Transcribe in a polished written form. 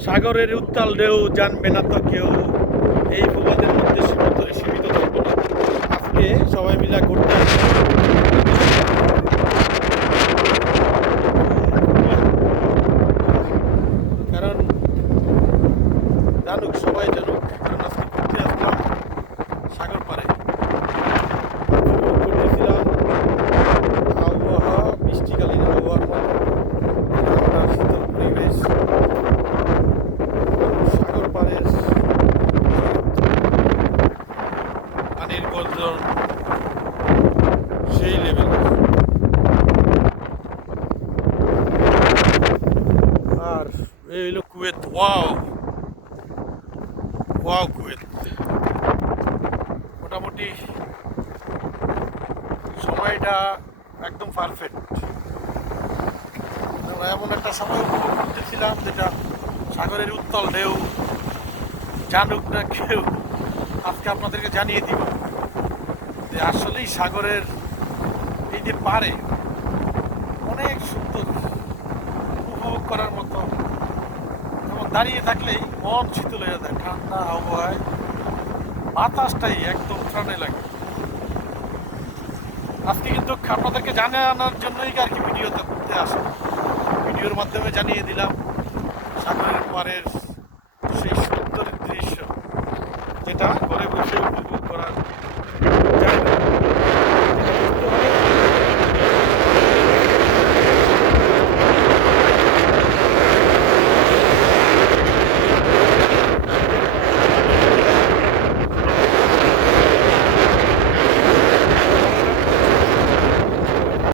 সাগরের উত্তাল ঢেউ জানবে না তো কেউ, এই প্রবাদের মধ্যে সীমিত থাকবো না। আজকে সবাই মিলে ঘুরতে আসবো। কারণ জানুক, সবাই জানুক, কারণ আজকে ঘুরতে আসলাম সাগর পাড়ে। করতেছিলাম আবহাওয়া, বৃষ্টিকালীন আবহাওয়ার মতো ঠান্ডা শীতল পরিবেশ। সাগর পাড়ের পানির গর্জন সেই লেভেল। আর এই হলো কুয়েত। ওয়াও ওয়াও, কুয়েত মোটামুটি সময়টা একদম পারফেক্ট। এমন একটা সময় উপভোগ করতেছিলাম যেটা সাগরের উত্তাল ঢেউ জানুক না কেউ। আজকে আপনাদেরকে জানিয়ে দিব যে আসলেই সাগরের এই যে পারে অনেক সুন্দর, উপভোগ করার মতো। এবং দাঁড়িয়ে থাকলেই মন শীতল হয়ে যায় ঠান্ডা আবহাওয়ায়, বাতাসটাই একদম প্রাণে লাগে। আজকে কিন্তু আপনাদেরকে জানানোর জন্যই আর কি ভিডিওতে আসা, ভিডিওর মাধ্যমে জানিয়ে দিলাম সাগরের পাড়ের